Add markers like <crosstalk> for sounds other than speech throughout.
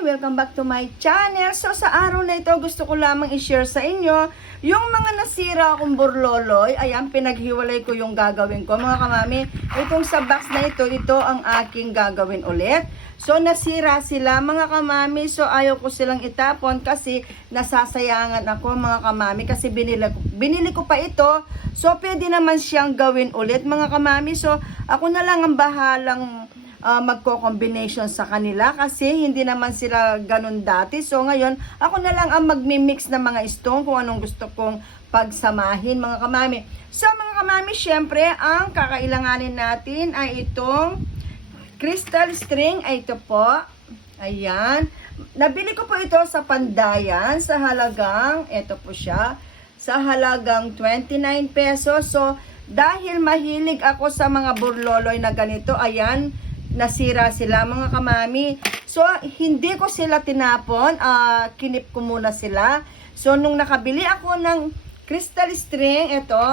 Welcome back to my channel. So sa araw na ito, gusto ko lamang i-share sa inyo yung mga nasira akong burloloy. Ayan, pinaghiwalay ko yung gagawin ko. Mga kamami, itong sa box na ito, ito ang aking gagawin ulit. So nasira sila mga kamami. So ayaw ko silang itapon kasi nasasayangan ako mga kamami. Kasi binili, binili ko pa ito. So pwede naman siyang gawin ulit mga kamami. So ako na lang ang bahalang uh, magko-combination sa kanila kasi hindi naman sila ganun dati. So ngayon, ako na lang ang magmi-mix ng mga stone kung anong gusto kong pagsamahin mga kamami. So mga kamami, syempre, ang kakailanganin natin ay itong crystal string. Ay ito po. Ayan. Nabili ko po ito sa Pandayan sa halagang, ito po siya, sa halagang 29 pesos. So, dahil mahilig ako sa mga burloloy na ganito, ayan, nasira sila mga kamami. So, hindi ko sila tinapon. ah kinip ko muna sila. So, nung nakabili ako ng crystal string, ito,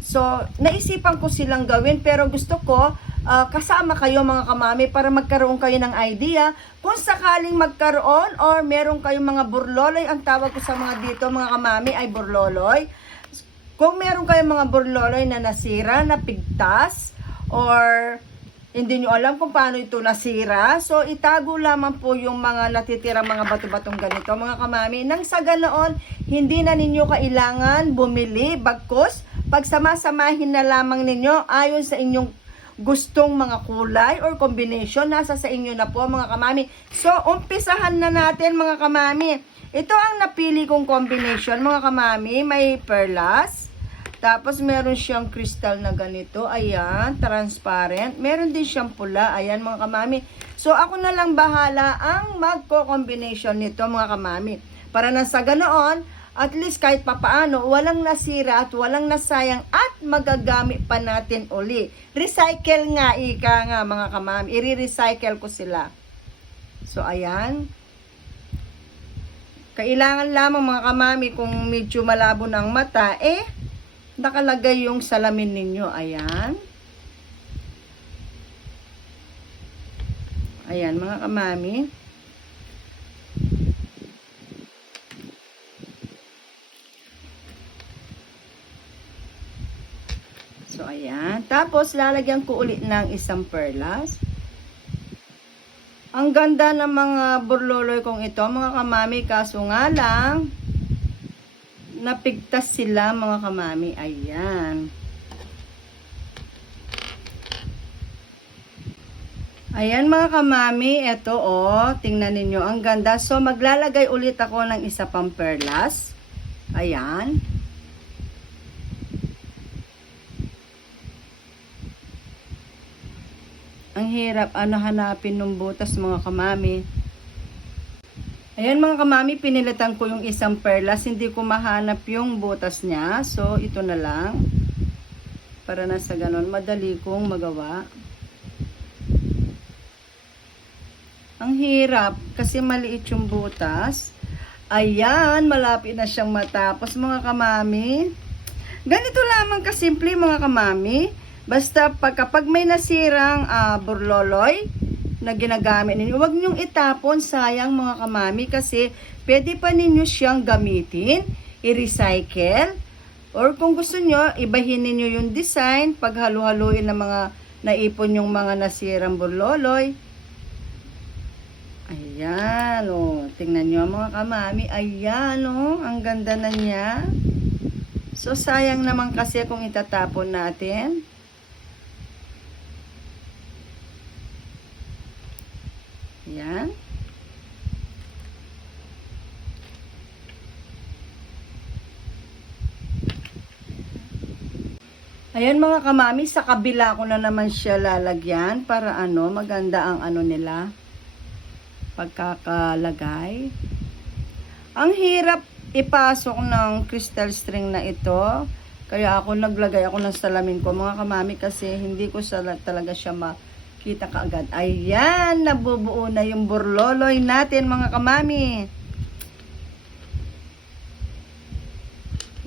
so, naisipan ko silang gawin. Pero gusto ko, ah, kasama kayo mga kamami para magkaroon kayo ng idea kung sakaling magkaroon or meron kayong mga burloloy. Ang tawag ko sa mga dito, mga kamami, ay burloloy. Kung meron kayong mga burloloy na nasira, napigtas, or hindi nyo alam kung paano ito nasira. So, itago lamang po yung mga natitirang mga bato-batong ganito, mga kamami. Nang sa ganoon, hindi na ninyo kailangan bumili, bagkos, pagsamasamahin na lamang ninyo ayon sa inyong gustong mga kulay or combination. Nasa sa inyo na po, mga kamami. So, umpisahan na natin, mga kamami. Ito ang napili kong combination, mga kamami. May perlas, tapos, meron siyang crystal na ganito. Ayan, transparent. Meron din siyang pula. Ayan, mga kamami. So, ako na lang bahala ang magko-combination nito, mga kamami. Para na sa ganoon, at least kahit papaano, walang nasira at walang nasayang at magagamit pa natin uli. Recycle nga, ika nga, mga kamami. I-recycle ko sila. So, ayan. Kailangan lamang mga kamami kung medyo malabo ng mata, eh, nakalagay yung salamin ninyo. Ayan. Ayan, mga kamami. So, ayan. Tapos, lalagyan ko ulit ng isang perlas. Ang ganda ng mga burloloy kong ito, mga kamami. Kaso nga lang, napigtas sila mga kamami. Ayan. Ayan mga kamami, ito oh, tingnan ninyo, ang ganda. So maglalagay ulit ako ng isa pang perlas. Ayan. Ang hirap ano hanapin ng butas mga kamami. Ayan mga kamami, pinilitan ko yung isang perlas. Hindi ko mahanap yung butas niya. So, ito na lang. Para na sa ganon, madali kong magawa. Ang hirap, kasi maliit yung butas. Ayan, malapit na siyang matapos mga kamami. Ganito lamang kasimple mga kamami. Basta pag, kapag may nasirang uh, burloloy, na ginagamit ninyo. Huwag niyong itapon, sayang mga kamami, kasi pwede pa ninyo siyang gamitin, i-recycle, or kung gusto niyo, ibahin ninyo yung design, paghalu-haluin ng mga naipon yung mga nasirang burloloy. Ayan, o. Oh. Tingnan nyo mga kamami. Ayan, o. Oh. Ang ganda na niya. So, sayang naman kasi kung itatapon natin. Yan. Ayan mga kamami, sa kabila ko na naman siya lalagyan para ano, maganda ang ano nila pagkakalagay. Ang hirap ipasok ng crystal string na ito. Kaya ako naglagay ako ng salamin ko mga kamami kasi hindi ko talaga siya ma Kita ka agad. Ayan, nabubuo na yung burloloy natin mga kamami.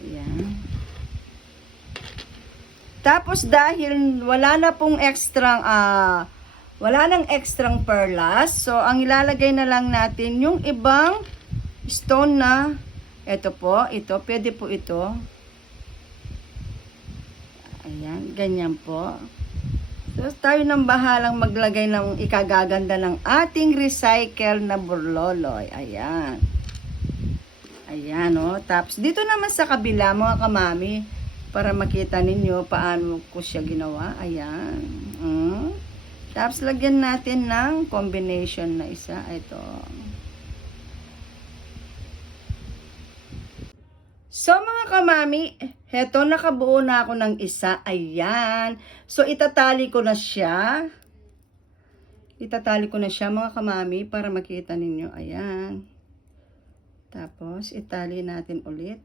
Ayan. Tapos dahil wala na pong extra uh, wala nang extrang perlas. So, ang ilalagay na lang natin yung ibang stone na, ito po, ito, pwede po ito. Ayan, ganyan po. So, tayo nang bahalang maglagay ng ikagaganda ng ating recycle na burloloy. Ayan. Ayan, oh. Tapos, dito naman sa kabila, mga kamami, para makita ninyo paano ko siya ginawa. Ayan. Mm. Tapos, lagyan natin ng combination na isa. Ito. So, mga kamami, heto, nakabuo na ako ng isa. Ayan. So, itatali ko na siya. Itatali ko na siya, mga kamami, para makita ninyo. Ayan. Tapos, itali natin ulit.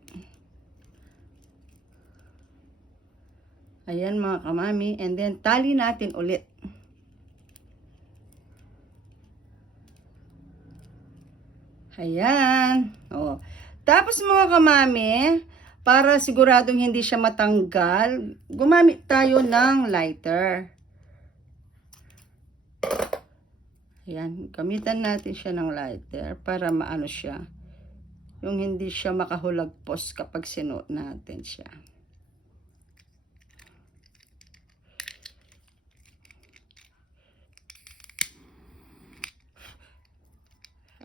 Ayan, mga kamami. And then, tali natin ulit. Ayan. Oh. Tapos mga kamami, para siguradong hindi siya matanggal, gumamit tayo ng lighter. Ayan, gamitan natin siya ng lighter para maano siya. Yung hindi siya makahulagpos kapag sinuot natin siya.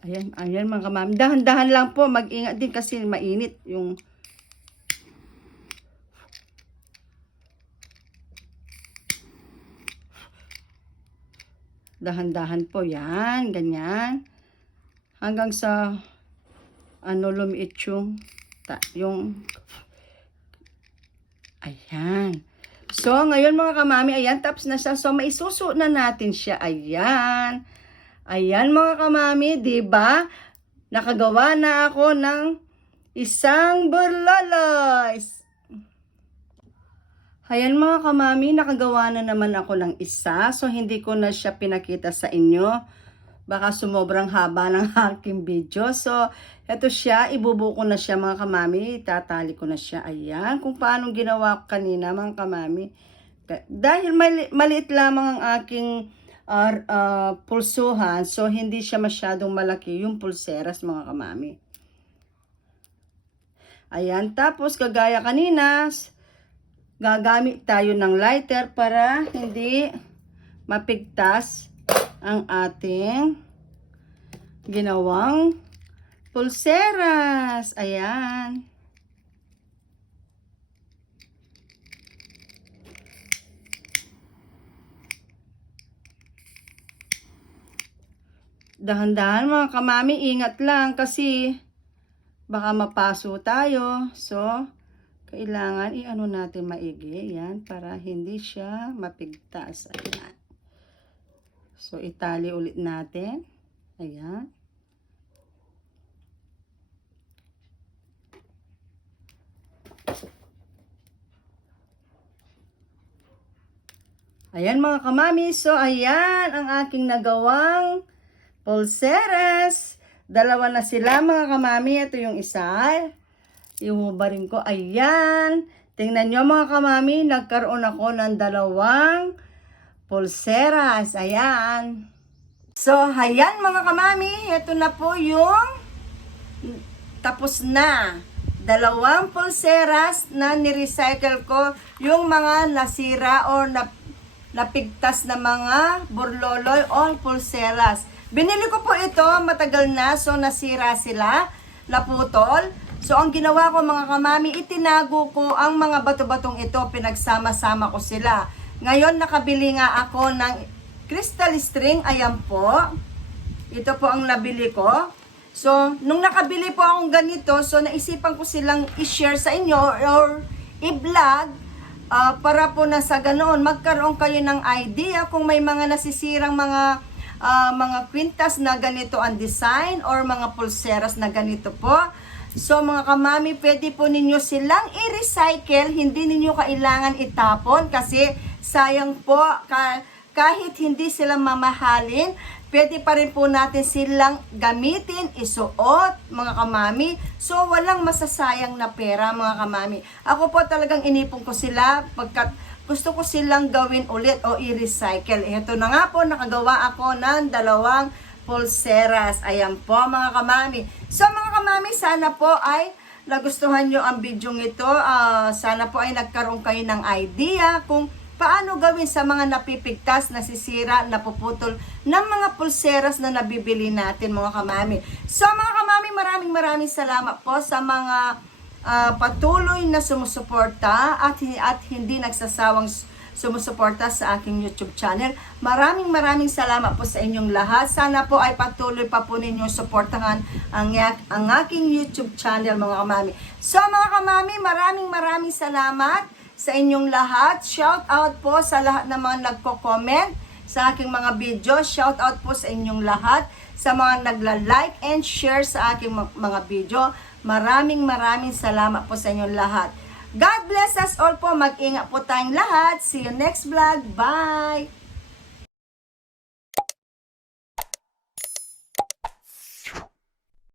Ayan, ayan mga kamami. Dahan-dahan lang po. Mag-ingat din kasi mainit yung... Dahan-dahan po. Yan, ganyan. Hanggang sa ano lumiit yung ta, yung Ayan. So, ngayon mga kamami, ayan, tapos na siya. So, maisuso na natin siya. Ayan. Ayan mga kamami, ba? Nakagawa na ako ng isang burlaloys. Ayan mga kamami, nakagawa na naman ako ng isa. So, hindi ko na siya pinakita sa inyo. Baka sumobrang haba ng <laughs> aking video. So, eto siya. Ibubuko na siya mga kamami. Tatali ko na siya. Ayan. Kung paano ginawa ko kanina mga kamami. Dahil mali- maliit lamang ang aking uh, uh, pulsuhan. So, hindi siya masyadong malaki yung pulseras mga kamami. Ayan. Tapos, kagaya kanina, gagamit tayo ng lighter para hindi mapigtas ang ating ginawang pulseras. Ayan. Dahan-dahan mga kamami, ingat lang kasi baka mapaso tayo. So, kailangan i-ano natin maigi. Yan, para hindi siya mapigtas. Ayan. So, itali ulit natin. Ayan. Ayan mga kamami. So, ayan ang aking nagawang pulseras. Dalawa na sila mga kamami. Ito yung isa. Ihubarin ko. Ayan. Tingnan nyo mga kamami. Nagkaroon ako ng dalawang pulseras. Ayan. So, ayan mga kamami. Ito na po yung tapos na. Dalawang pulseras na nirecycle ko. Yung mga nasira or na, napigtas na mga burloloy o pulseras. Binili ko po ito matagal na. So, nasira sila. Naputol. So, ang ginawa ko mga kamami, itinago ko ang mga bato-batong ito. Pinagsama-sama ko sila. Ngayon, nakabili nga ako ng crystal string. Ayan po. Ito po ang nabili ko. So, nung nakabili po akong ganito, so naisipan ko silang i-share sa inyo or i-vlog ah, para po na sa ganoon, magkaroon kayo ng idea kung may mga nasisirang mga ah, mga kwintas na ganito ang design or mga pulseras na ganito po. So mga kamami, pwede po ninyo silang i-recycle, hindi ninyo kailangan itapon kasi sayang po ka, kahit hindi sila mamahalin, pwede pa rin po natin silang gamitin, isuot, mga kamami. So, walang masasayang na pera, mga kamami. Ako po talagang inipon ko sila pagkat gusto ko silang gawin ulit o i-recycle. Ito na nga po, nakagawa ako ng dalawang pulseras. Ayan po mga kamami. So mga kamami, sana po ay nagustuhan nyo ang video ito. Ah, sana po ay nagkaroon kayo ng idea kung paano gawin sa mga napipigtas, nasisira, napuputol ng mga pulseras na nabibili natin mga kamami. So mga kamami, maraming maraming salamat po sa mga ah, patuloy na sumusuporta at, at hindi nagsasawang sumusuporta sa aking YouTube channel. Maraming maraming salamat po sa inyong lahat. Sana po ay patuloy pa po ninyong suportahan ang, ang aking YouTube channel mga kamami. So mga kamami, maraming maraming salamat sa inyong lahat. Shout out po sa lahat ng mga nagko-comment sa aking mga video. Shout out po sa inyong lahat. Sa mga nagla-like and share sa aking mga video. Maraming maraming salamat po sa inyong lahat. God bless us all po. Mag-ingat po tayong lahat. See you next vlog. Bye!